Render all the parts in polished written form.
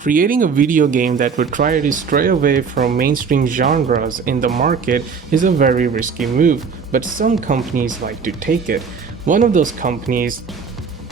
Creating a video game that would try to stray away from mainstream genres in the market is a very risky move, but some companies like to take it. One of those companies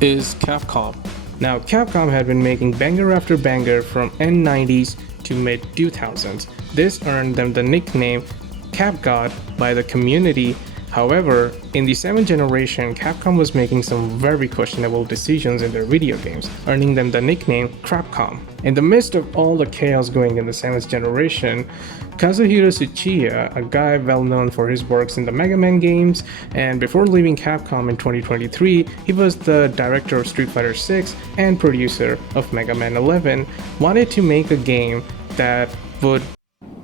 is Capcom. Now, Capcom had been making banger after banger from end 90s to mid 2000s. This earned them the nickname Cap God by the community. However, in the 7th generation, Capcom was making some very questionable decisions in their video games, earning them the nickname Crapcom. In the midst of all the chaos going in the 7th generation, Kazuhiro Tsuchiya, a guy well known for his works in the Mega Man games, and before leaving Capcom in 2023, he was the director of Street Fighter 6 and producer of Mega Man 11, wanted to make a game that would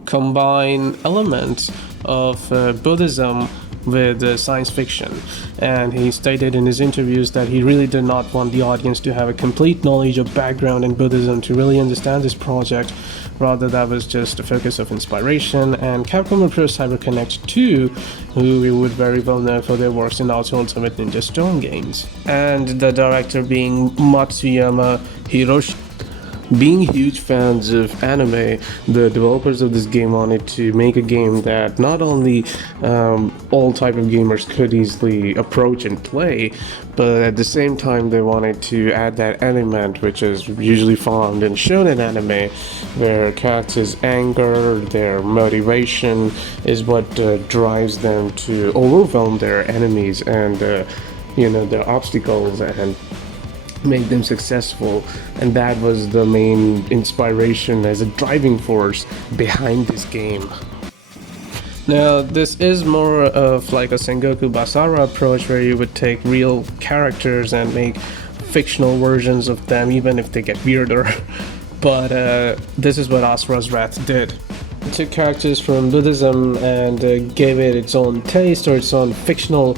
combine elements of Buddhism with science fiction, and he stated in his interviews that he really did not want the audience to have a complete knowledge of background in Buddhism to really understand this project. Rather, that was just a focus of inspiration. And Capcom approached CyberConnect 2, who we would very well know for their works in Naruto Ultimate Ninja Storm games, and the director being Matsuyama Hiroshi. Being huge fans of anime, the developers of this game wanted to make a game that not only all type of gamers could easily approach and play, but at the same time they wanted to add that element which is usually found in shonen anime, where characters' anger, their motivation is what drives them to overwhelm their enemies and their obstacles and make them successful. And that was the main inspiration as a driving force behind this game. Now, this is more of like a Sengoku Basara approach, where you would take real characters and make fictional versions of them, even if they get weirder. But this is what Asura's Wrath did. It took characters from Buddhism and gave it its own taste or its own fictional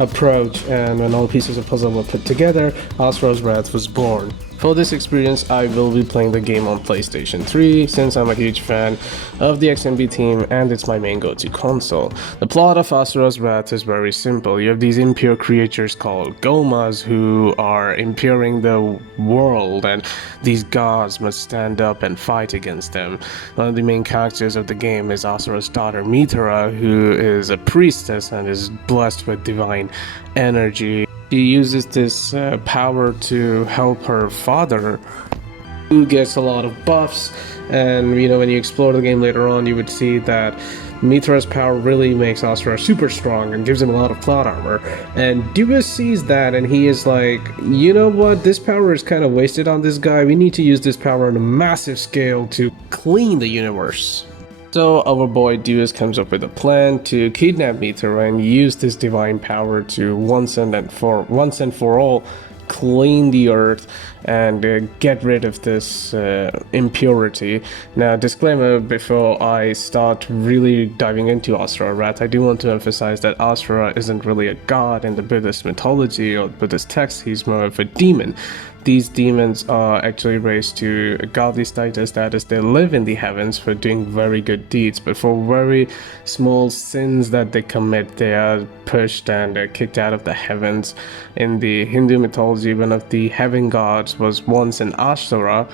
approach, and when all pieces of puzzle were put together, Asura's Wrath was born. For this experience, I will be playing the game on PlayStation 3, since I'm a huge fan of the XMB team and it's my main go-to console. The plot of Asura's Wrath is very simple. You have these impure creatures called Gomas who are impuring the world, and these gods must stand up and fight against them. One of the main characters of the game is Asura's daughter Mithra, who is a priestess and is blessed with divine energy. She uses this power to help her father, who gets a lot of buffs. And when you explore the game later on, you would see that Mithra's power really makes Asura super strong and gives him a lot of plot armor. And Dubas sees that and he is like, you know what, this power is kind of wasted on this guy. We need to use this power on a massive scale to clean the universe. So our boy Deus comes up with a plan to kidnap Mithra and use this divine power to once and for all clean the earth and get rid of this impurity. Now, disclaimer before I start really diving into Asura Wrath, I do want to emphasize that Asura isn't really a god in the Buddhist mythology or Buddhist text. He's more of a demon. These demons are actually raised to a godly status, that is, they live in the heavens for doing very good deeds, but for very small sins that they commit, they are pushed and kicked out of the heavens. In the Hindu mythology, one of the heaven gods was once an Asura,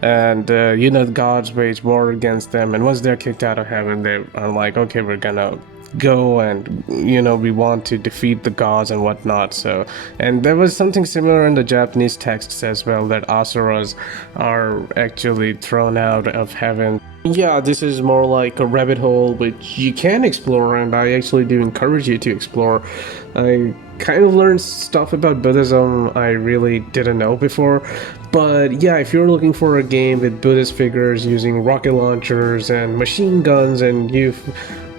and the gods wage war against them, and once they're kicked out of heaven, they are like, okay, we're gonna go and we want to defeat the gods and whatnot. So, and there was something similar in the Japanese texts as well, that Asuras are actually thrown out of heaven. Yeah, this is more like a rabbit hole which you can explore, and I actually do encourage you to explore. I kind of learned stuff about Buddhism I really didn't know before, but yeah, if you're looking for a game with Buddhist figures using rocket launchers and machine guns and you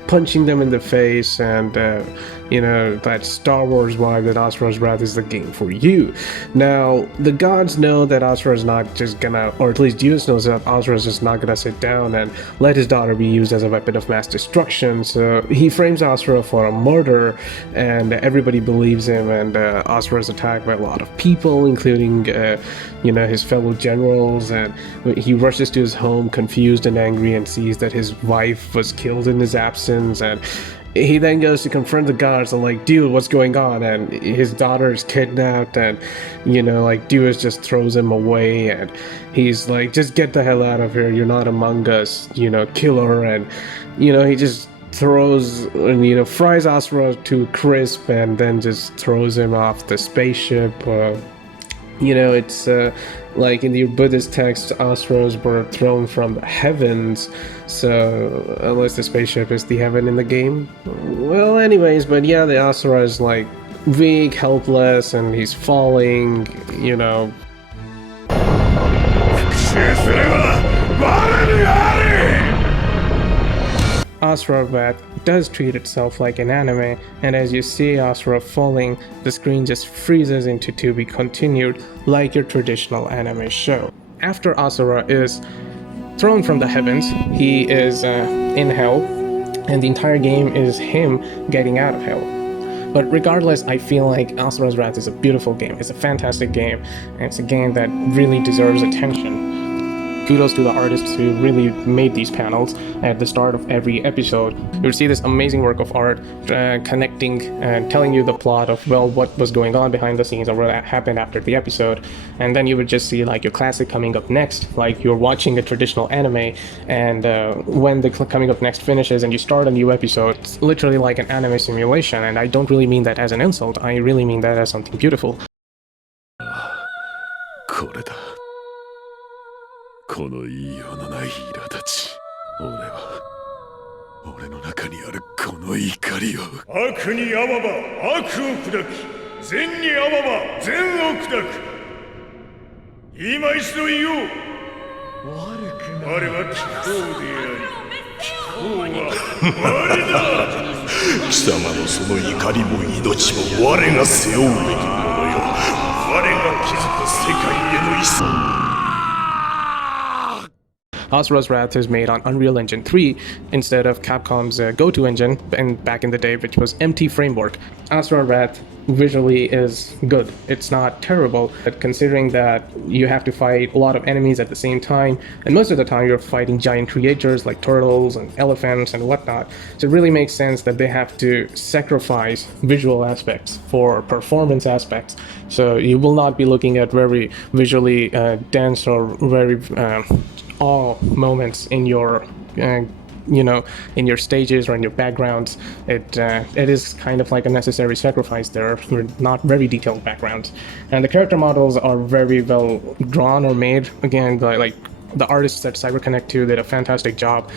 punching them in the face and that Star Wars vibe, that Asura's Wrath is the game for you. Now, the gods know that Asura is not just gonna, or at least Zeus knows that Asura is just not gonna sit down and let his daughter be used as a weapon of mass destruction. So he frames Asura for a murder, and everybody believes him, and Asura is attacked by a lot of people, including his fellow generals, and he rushes to his home confused and angry and sees that his wife was killed in his absence, and he then goes to confront the gods and like, dude, what's going on? And his daughter is kidnapped, and like Deus just throws him away, and he's like, just get the hell out of here, you're not among us, kill her. And he just throws and fries Asura to crisp, and then just throws him off the spaceship. It's like in the Buddhist text, Asuras were thrown from the heavens, so unless the spaceship is the heaven in the game. Well, anyways, but yeah, the Asura is like weak, helpless, and he's falling, Asura Wrath does treat itself like an anime, and as you see Asura falling, the screen just freezes into to be continued like your traditional anime show. After Asura is thrown from the heavens, he is in hell, and the entire game is him getting out of hell. But regardless, I feel like Asura's Wrath is a beautiful game. It's a fantastic game, and it's a game that really deserves attention. Kudos to the artists who really made these panels at the start of every episode. You would see this amazing work of art connecting and telling you the plot of, well, what was going on behind the scenes or what happened after the episode. And then you would just see like your classic coming up next, like you're watching a traditional anime, and when the coming up next finishes and you start a new episode, it's literally like an anime simulation. And I don't really mean that as an insult, I really mean that as something beautiful. この言いようのない苛立ち、俺の中にあるこの怒りを。悪にあわば悪を砕き、善にあわば善を砕く。今一度言おう。我は貴公であり、貴公は我だ。貴様のその怒りも命も我が背負うべきものよ。我が築く世界への一。 Asura's Wrath is made on Unreal Engine 3 instead of Capcom's go-to engine and back in the day, which was MT Framework. Asura Wrath visually is good. It's not terrible, but considering that you have to fight a lot of enemies at the same time, and most of the time you're fighting giant creatures like turtles and elephants and whatnot, so it really makes sense that they have to sacrifice visual aspects for performance aspects. So you will not be looking at very visually dense or very awe moments in your in your stages or in your backgrounds. It is kind of like a necessary sacrifice there. We're not very detailed backgrounds, and the character models are very well drawn or made. Again, like the artists at CyberConnect 2 did a fantastic job.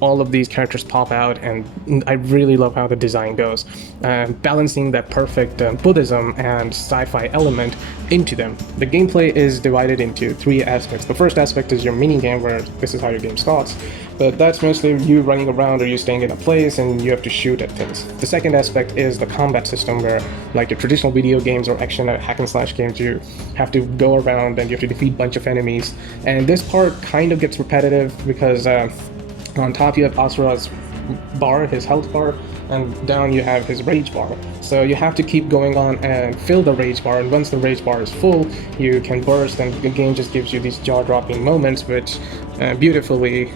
All of these characters pop out, and I really love how the design goes, balancing that perfect Buddhism and sci-fi element into them. The gameplay is divided into 3 aspects. The first aspect is your mini-game, where this is how your game starts, but that's mostly you running around or you staying in a place and you have to shoot at things. The second aspect is the combat system, where like your traditional video games or action hack and slash games, you have to go around and you have to defeat a bunch of enemies. And this part kind of gets repetitive because on top you have Asura's bar, his health bar, and down you have his rage bar. So you have to keep going on and fill the rage bar, and once the rage bar is full, you can burst, and the game just gives you these jaw-dropping moments, which beautifully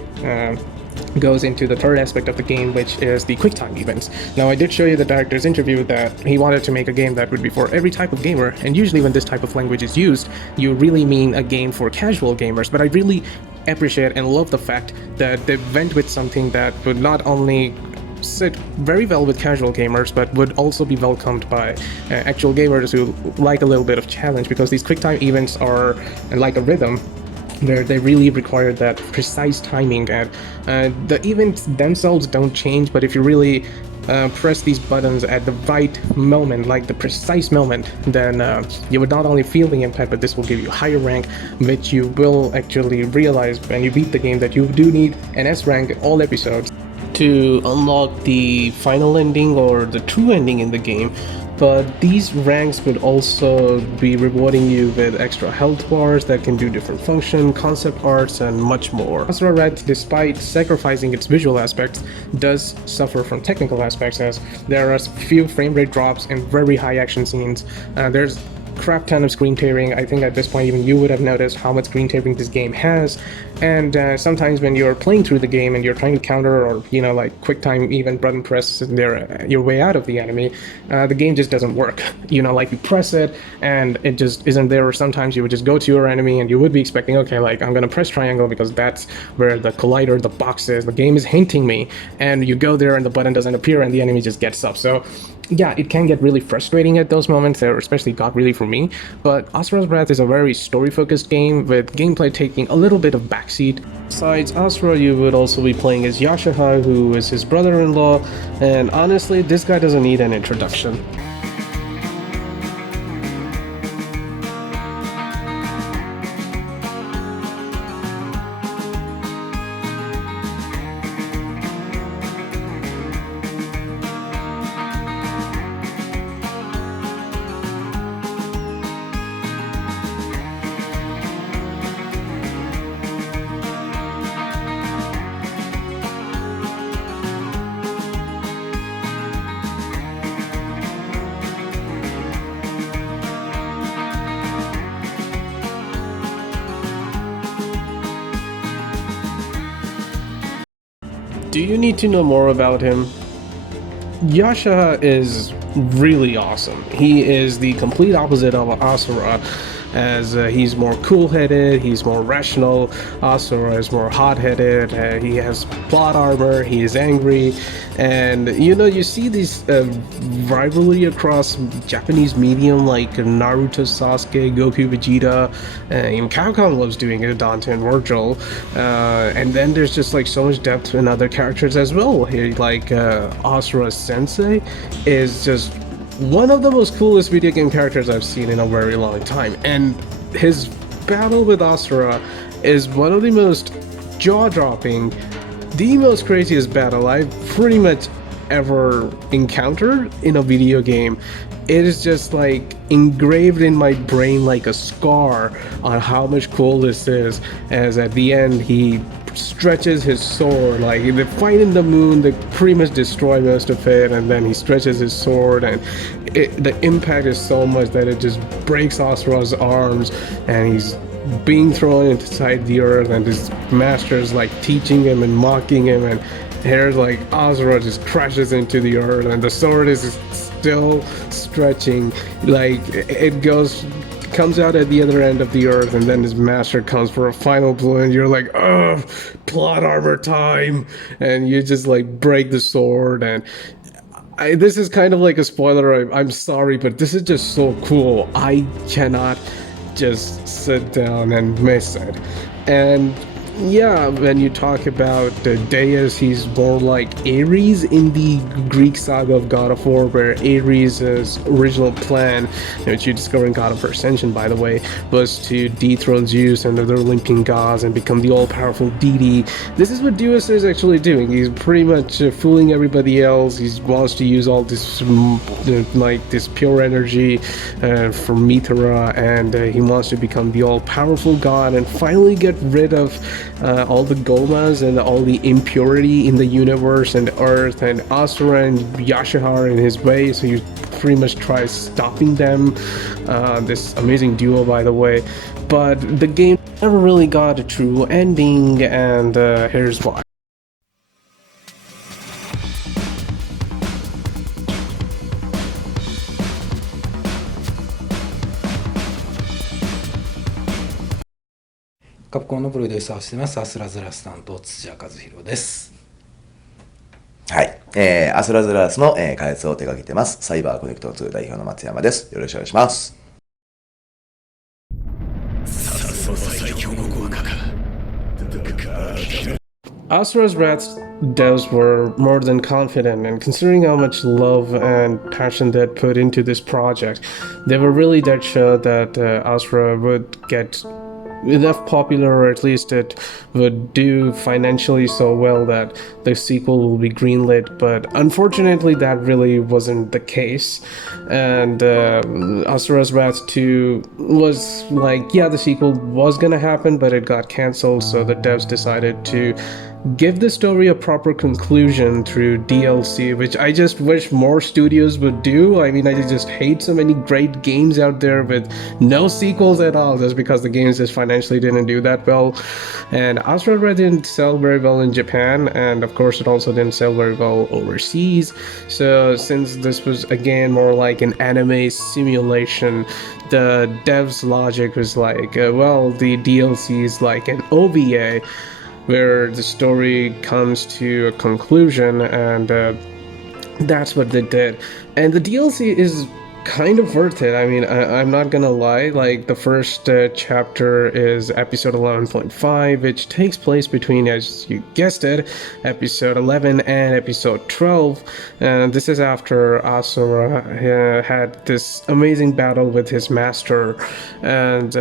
goes into the third aspect of the game, which is the QuickTime events. Now, I did show you the director's interview that he wanted to make a game that would be for every type of gamer, and usually when this type of language is used, you really mean a game for casual gamers, but I really appreciate and love the fact that they went with something that would not only sit very well with casual gamers, but would also be welcomed by actual gamers who like a little bit of challenge, because these QuickTime events are like a rhythm where they really require that precise timing, and the events themselves don't change, but if you really press these buttons at the right moment, like the precise moment, then you would not only feel the impact, but this will give you higher rank, which you will actually realize when you beat the game that you do need an S rank in all episodes to unlock the final ending or the true ending in the game. But these ranks would also be rewarding you with extra health bars that can do different function, concept arts, and much more. Asura Wrath, despite sacrificing its visual aspects, does suffer from technical aspects, as there are a few frame rate drops and very high action scenes. There's crap ton of screen tearing. I think at this point even you would have noticed how much screen tearing this game has. And sometimes when you're playing through the game and you're trying to counter or like quick time even button press your way out of the enemy, the game just doesn't work. Like you press it and it just isn't there. Or sometimes you would just go to your enemy and you would be expecting, okay, like I'm gonna press triangle because that's where the collider, the box is, the game is hinting me, and you go there and the button doesn't appear and the enemy just gets up. So yeah, it can get really frustrating at those moments, or especially got really for me. But Asura's Wrath is a very story-focused game, with gameplay taking a little bit of backseat. Besides Asura, you would also be playing as Yashahar, who is his brother-in-law, and honestly, this guy doesn't need an introduction. Do you need to know more about him? Yasha is really awesome. He is the complete opposite of Asura, as he's more cool-headed, he's more rational. Asura is more hot-headed, he has plot armor, he is angry, and you see this rivalry across Japanese medium like Naruto, Sasuke, Goku, Vegeta, even Capcom loves doing it, Dante and Virgil, and then there's just like so much depth in other characters as well. Here, like Asura Sensei is just one of the most coolest video game characters I've seen in a very long time, and his battle with Asura is one of the most jaw-dropping, the most craziest battle I've pretty much ever encountered in a video game. It is just like engraved in my brain like a scar on how much cool this is, as at the end he stretches his sword, like the fight in the moon, they pretty much destroy most of it, and then he stretches his sword, and the impact is so much that it just breaks Asura's arms, and he's being thrown inside the earth, and his master is like teaching him and mocking him, and here's like Asura just crashes into the earth, and the sword is still stretching, like it comes out at the other end of the earth, and then his master comes for a final blow, and you're like, oh, plot armor time, and you just like break the sword. And this is kind of like a spoiler, I'm sorry, but this is just so cool. I cannot just sit down and miss it. And yeah, when you talk about Deus, he's more like Ares in the Greek saga of God of War, where Ares' original plan, which you discover in God of War Ascension, by the way, was to dethrone Zeus and other Olympian gods and become the all-powerful deity. This is what Deus is actually doing. He's pretty much fooling everybody else. He wants to use all this, like this pure energy from Mithra, and he wants to become the all-powerful god and finally get rid of all the Gomas and all the impurity in the universe and Earth, and Asura and Yashahar in his way, so you pretty much try stopping them. This amazing duo, by the way, but the game never really got a true ending, and here's why.カプコンのプロデューサーをしていますアスラズラス担当土屋和弘です。はい、アスラズラスの、開発を手掛けてますサイバーコネクト2代表の松山です。よろしくお願いします。Asura's Wrath's devs were more than confident, and considering how much love and passion they put into this project, they were really dead sure that Asura would get enough popular, or at least it would do financially so well that the sequel will be greenlit. But unfortunately that really wasn't the case, and Asura's Wrath 2 was like, yeah, the sequel was gonna happen, but it got cancelled, so the devs decided to give the story a proper conclusion through DLC, which I just wish more studios would do. I mean, I just hate so many great games out there with no sequels at all, just because the games just financially didn't do that well. And Asura Wrath didn't sell very well in Japan, and of course it also didn't sell very well overseas. So since this was again more like an anime simulation, the devs' logic was like, well, the DLC is like an OVA where the story comes to a conclusion, and that's what they did. And the DLC is kind of worth it. I mean, I'm not gonna lie, like the first chapter is episode 11.5, which takes place between, as you guessed it, episode 11 and episode 12. And this is after Asura had this amazing battle with his master, and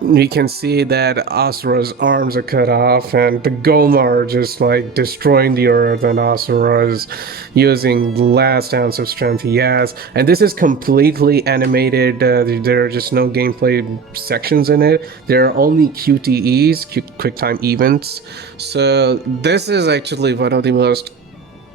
we can see that Asura's arms are cut off, and the Goma are just like destroying the earth, and Asura is using the last ounce of strength he has. And this is completely animated. There are just no gameplay sections in it. There are only QTEs, quick time events. So this is actually one of the most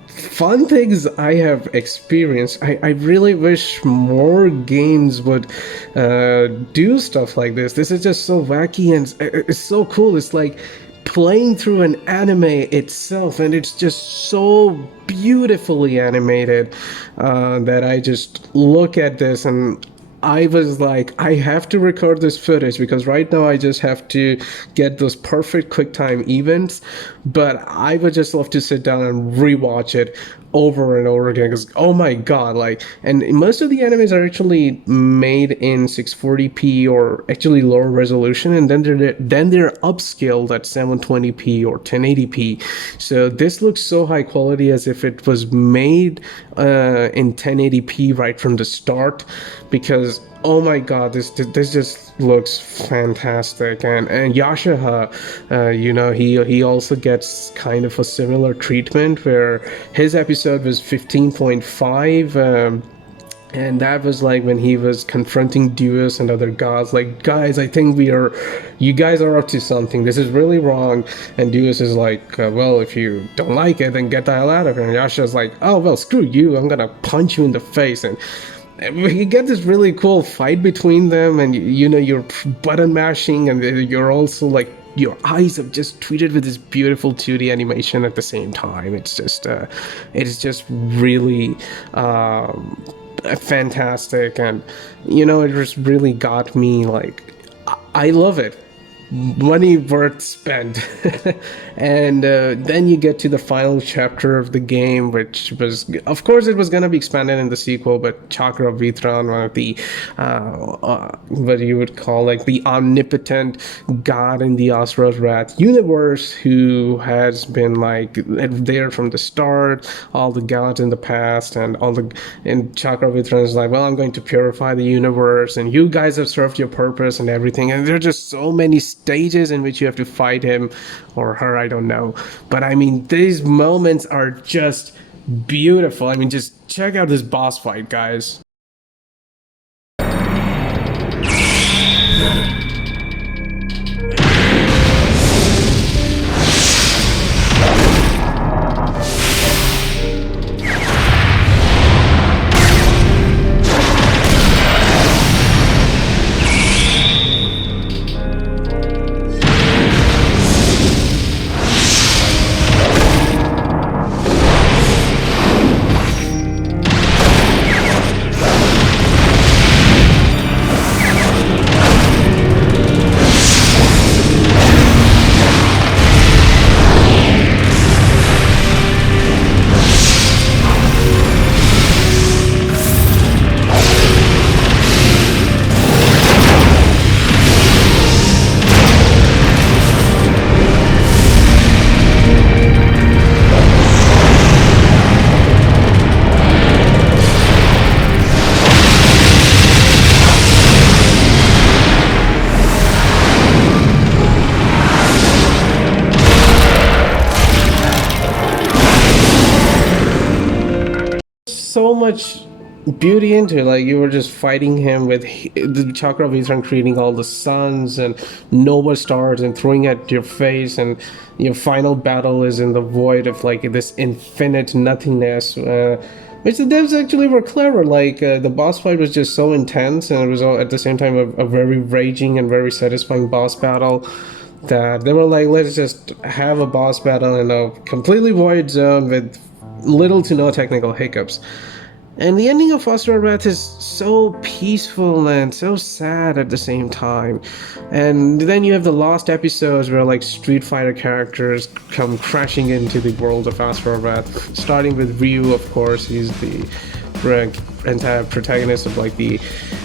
fun things I have experienced. I really wish more games would do stuff like this. This is just so wacky and it's so cool. It's like playing through an anime itself, and it's just so beautifully animated that I just look at this and I was like, I have to record this footage, because right now I just have to get those perfect QuickTime events, but I would just love to sit down and rewatch it over and over again, because oh my god, like, and most of the animes are actually made in 640p or actually lower resolution, and then they're upscaled at 720p or 1080p. So this looks so high quality, as if it was made in 1080p right from the start, because oh my god, this just looks fantastic. And Yashaha, he also gets kind of a similar treatment, where his episode was 15.5, and that was like when he was confronting Deus and other gods, like, guys, I think you guys are up to something, this is really wrong. And Deus is like, well, if you don't like it, then get the hell out of here. And Yasha's like, oh well, screw you, I'm gonna punch you in the face. And you get this really cool fight between them, and you're button mashing, and you're also like, your eyes are just treated with this beautiful 2D animation at the same time. It's just really fantastic, and it just really got me. Like, I love it. Money worth spent. And then you get to the final chapter of the game, which was, of course, it was going to be expanded in the sequel, but Chakra Vitran, one of the what you would call like the omnipotent god in the Asura Wrath universe, who has been like there from the start, all the gods in the past, and Chakra Vitran is like, well, I'm going to purify the universe, and you guys have served your purpose and everything. And there are just so many stages in which you have to fight him or her, I don't know, but I mean, these moments are just beautiful. I mean, just check out this boss fight, guys. So much beauty into it. Like, you were just fighting him with the chakra Vitran creating all the suns and nova stars and throwing at your face, and your final battle is in the void of like this infinite nothingness. Which the devs actually were clever. Like, the boss fight was just so intense, and it was all, at the same time, a very raging and very satisfying boss battle, that they were like, let's just have a boss battle in a completely void zone with little to no technical hiccups. And the ending of Asura Wrath is so peaceful and so sad at the same time. And then you have the lost episodes where like Street Fighter characters come crashing into the world of Asura Wrath, starting with Ryu, of course. He's the entire protagonist of like the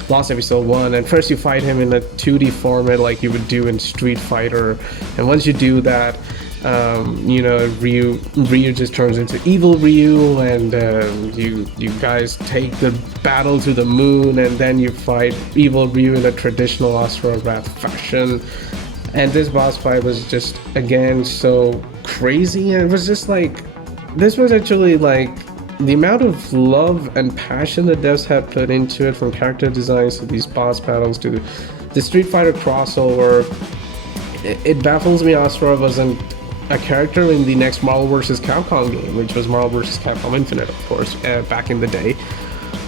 lost episode 1, and first you fight him in a 2D format like you would do in Street Fighter, and once you do that, Ryu just turns into evil Ryu, and you guys take the battle to the moon, and then you fight evil Ryu in a traditional Asura Wrath fashion. And this boss fight was just, again, so crazy, and it was just like, this was actually like, the amount of love and passion the devs had put into it, from character designs to these boss battles to the Street Fighter crossover, it baffles me Asura wasn't a character in the next Marvel vs. Capcom game, which was Marvel vs. Capcom Infinite, of course, back in the day.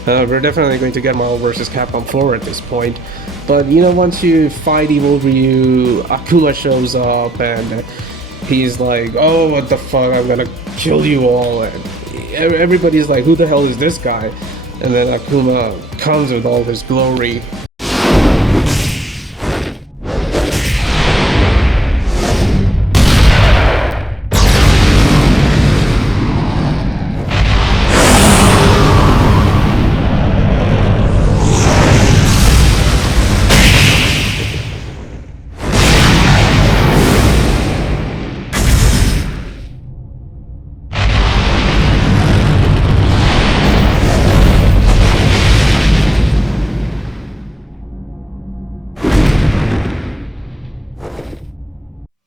We're definitely going to get Marvel vs. Capcom 4 at this point. But, once you fight Evil Ryu, Akuma shows up, and he's like, oh, what the fuck, I'm gonna kill you all. And everybody's like, who the hell is this guy? And then Akuma comes with all his glory.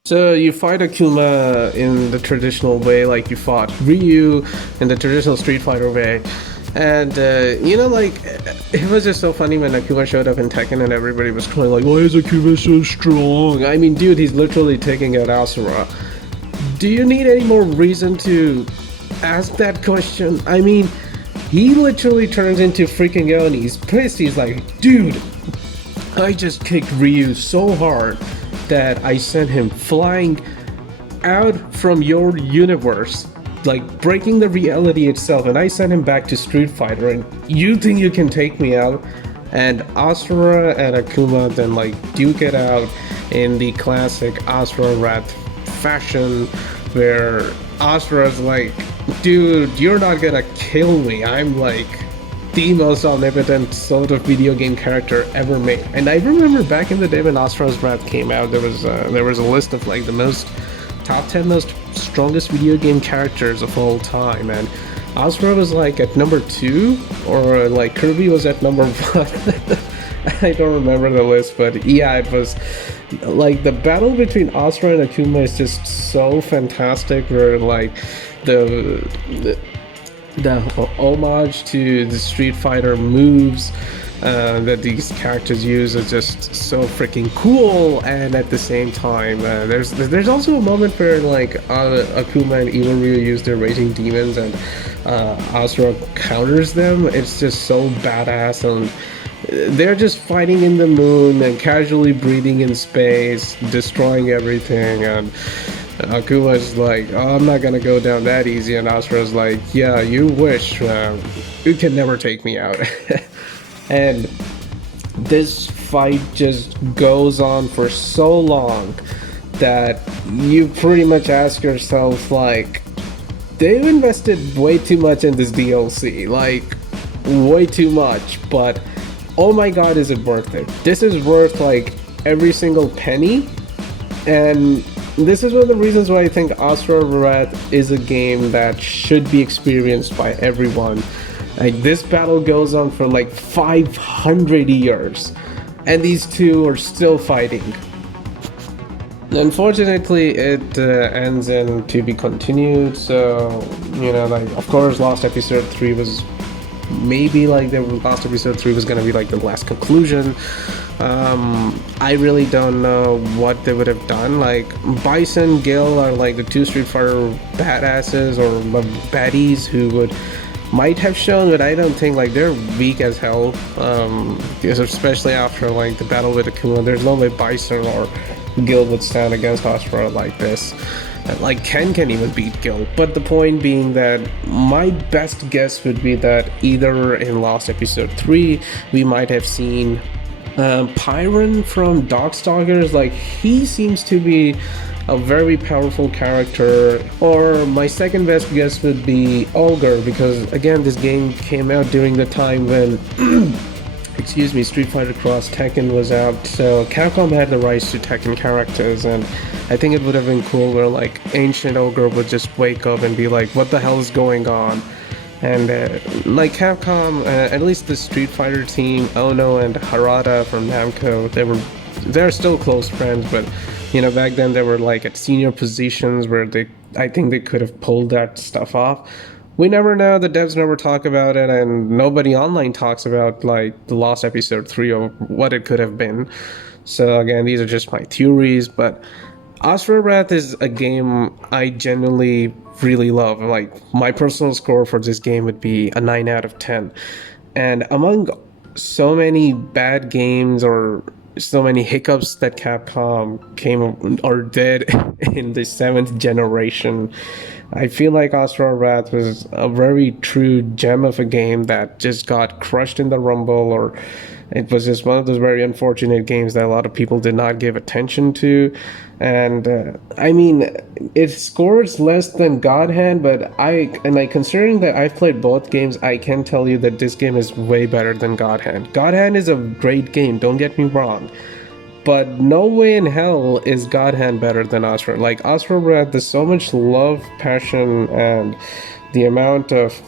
So you fight Akuma in the traditional way, like you fought Ryu in the traditional Street Fighter way. And, it was just so funny when Akuma showed up in Tekken and everybody was crying like, why is Akuma so strong? I mean, dude, he's literally taking out Asura. Do you need any more reason to ask that question? I mean, he literally turns into freaking Oni. He's pissed. He's like, dude, I just kicked Ryu so hard that I sent him flying out from your universe, like breaking the reality itself, and I sent him back to Street Fighter, and you think you can take me out? And Asura and Akuma then like duke it out in the classic Asura Wrath fashion, where Asura's like, dude, you're not gonna kill me, I'm like the most omnipotent sort of video game character ever made. And I remember back in the day when Asura's Wrath came out, there was a list of like the top 10 most strongest video game characters of all time, and Asura was like at number 2, or like Kirby was at number 1. I don't remember the list, but yeah, it was like the battle between Asura and Akuma is just so fantastic, where like the homage to the Street Fighter moves that these characters use is just so freaking cool. And at the same time, there's also a moment where like Akuma and Evil Ryu use their raging demons, and Asura counters them. It's just so badass, and they're just fighting in the moon and casually breathing in space, destroying everything. And Akuma's like, oh, I'm not gonna go down that easy, and Asura's like, yeah, you wish, you can never take me out. And this fight just goes on for so long that you pretty much ask yourself, like, they've invested way too much in this DLC, like, way too much, but oh my god, is it worth it? This is worth like every single penny, and this is one of the reasons why I think Asura Wrath is a game that should be experienced by everyone. Like, this battle goes on for like 500 years, and these two are still fighting. Unfortunately, it ends in to be continued, so, like, of course, last episode 3 was maybe like the last episode 3 was gonna be like the last conclusion. I really don't know what they would have done. Like Bison, Gil are like the two Street Fighter badasses or baddies who might have shown, but I don't think like they're weak as hell. Because especially after like the battle with Akuma, there's no way Bison or Gil would stand against Asura like this. Like Ken can even beat Gil. But the point being that my best guess would be that either in last episode 3 we might have seen Pyron from Darkstalkers. Like he seems to be a very powerful character. Or my second best guess would be Ogre, because again this game came out during the time when excuse me, Street Fighter Cross Tekken was out, so Capcom had the rights to Tekken characters, and I think it would have been cool where like Ancient Ogre would just wake up and be like, what the hell is going on? And like Capcom, at least the Street Fighter team, Ono and Harada from Namco, they're still close friends, but you know, back then they were like at senior positions where I think they could have pulled that stuff off. We never know, the devs never talk about it, and nobody online talks about like the last episode 3 or what it could have been. So again, these are just my theories, but Asura Wrath is a game I genuinely really love. Like my personal score for this game would be a 9 out of 10. And among so many bad games or so many hiccups that Capcom came or did in the 7th generation, I feel like Asura Wrath was a very true gem of a game that just got crushed in the Rumble, or it was just one of those very unfortunate games that a lot of people did not give attention to. And I mean, it scores less than God Hand, but considering that I've played both games, I can tell you that this game is way better than God Hand. God Hand is a great game, don't get me wrong, but no way in hell is God Hand better than Asura. Like Asura Wrath, there's so much love, passion, and the amount of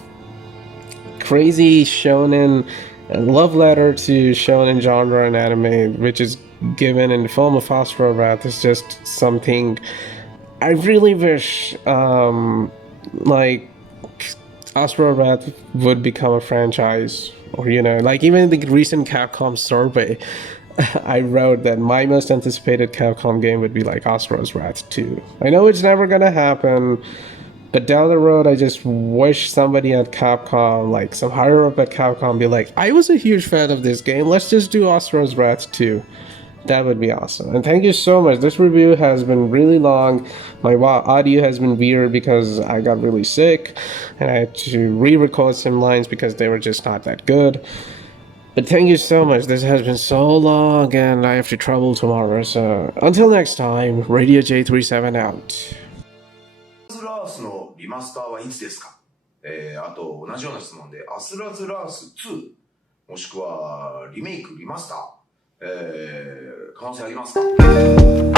crazy shonen love letter to shonen genre and anime, which is given in the film of Asura Wrath, is just something I really wish like Asura Wrath would become a franchise, or you know, like even the recent Capcom survey, I wrote that my most anticipated Capcom game would be like Asura's Wrath 2. I know it's never gonna happen, but down the road, I just wish somebody at Capcom, like some higher up at Capcom, be like, I was a huge fan of this game, let's just do Asura's Wrath 2. That would be awesome. And thank you so much. This review has been really long. My audio has been weird because I got really sick, and I had to re-record some lines because they were just not that good. But thank you so much. This has been so long, and I have to travel tomorrow. So until next time, Radio J37 out. アスラースのリマスターはいつですか？あと同じような質問で、アスラズラース2もしくはリメイクリマスター、可能性ありますか？